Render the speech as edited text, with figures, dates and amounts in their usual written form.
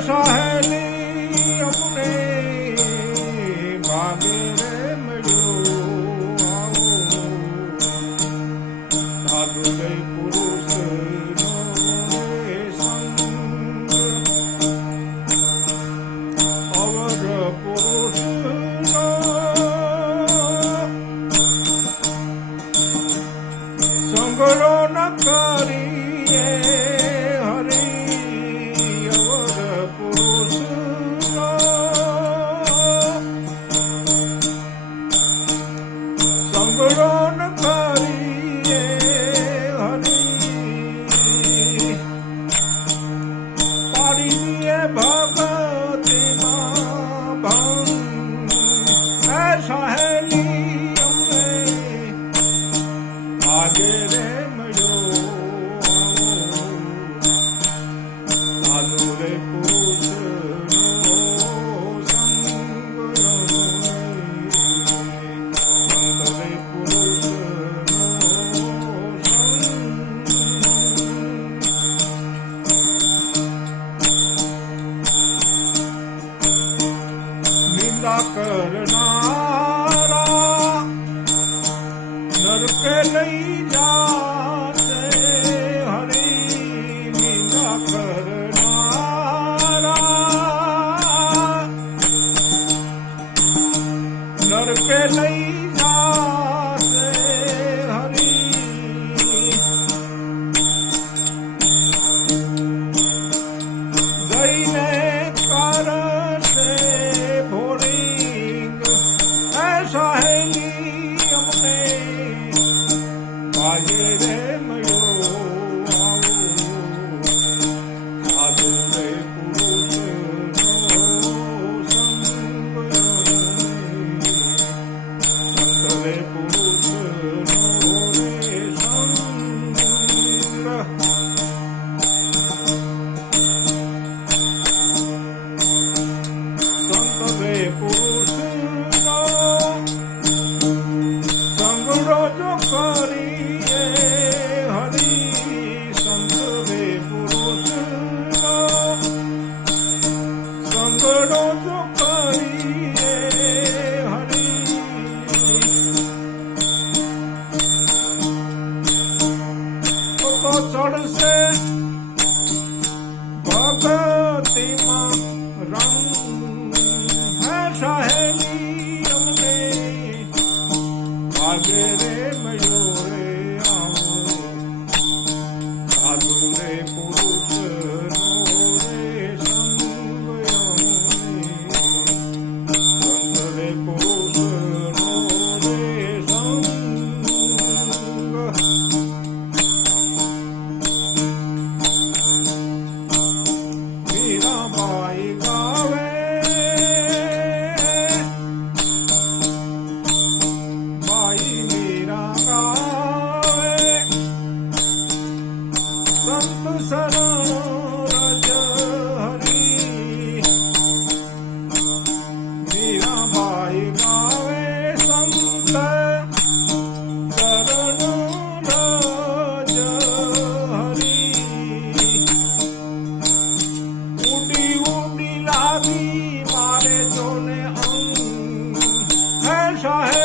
સહેલી અમને ભાગે રે મળ્યો આવો સાધુ રે પુરુષ નો રે સંગ અવર પુરુષ નો સંગરો ન કરીએ સંગરોન કરીએ હરી પાડીએ ભગતિમાં ભંગ હે સહેલી અમને આગે રે મળ્યો સાધુ રે પુરુષ કરનારા નરકે લઈ જાશે હરી નિંદા કરનારા નરકે લઈ જાશે હરી જઈને કરશે સહેલી અમને ભાગે રે મળ્યો આવો સાધુ રે પુરુષ નો સંગ સંત રે પુરુષ નો રે સંગ સંત રે પુરુષ રોજો કરીએ હરી સંત રે પુરુષ સંગ રોજો કરીએ હરી તો ચડશે ભગતિમાં રંગ હે સહેલી અમને ભાગે રે મળ્યો રે આવો સાધુ રે પુરુષ નો રે સંગ સંત રે પુરુષ નો રે સંગ મીરાબાઈ ગાવે સંત શરણ રજ હરી મીરાબાઈ ગાવે સંત શરણ રજ હરી ઉડી ઉડી લાગી મારે જોને અંગ હે સાહેબ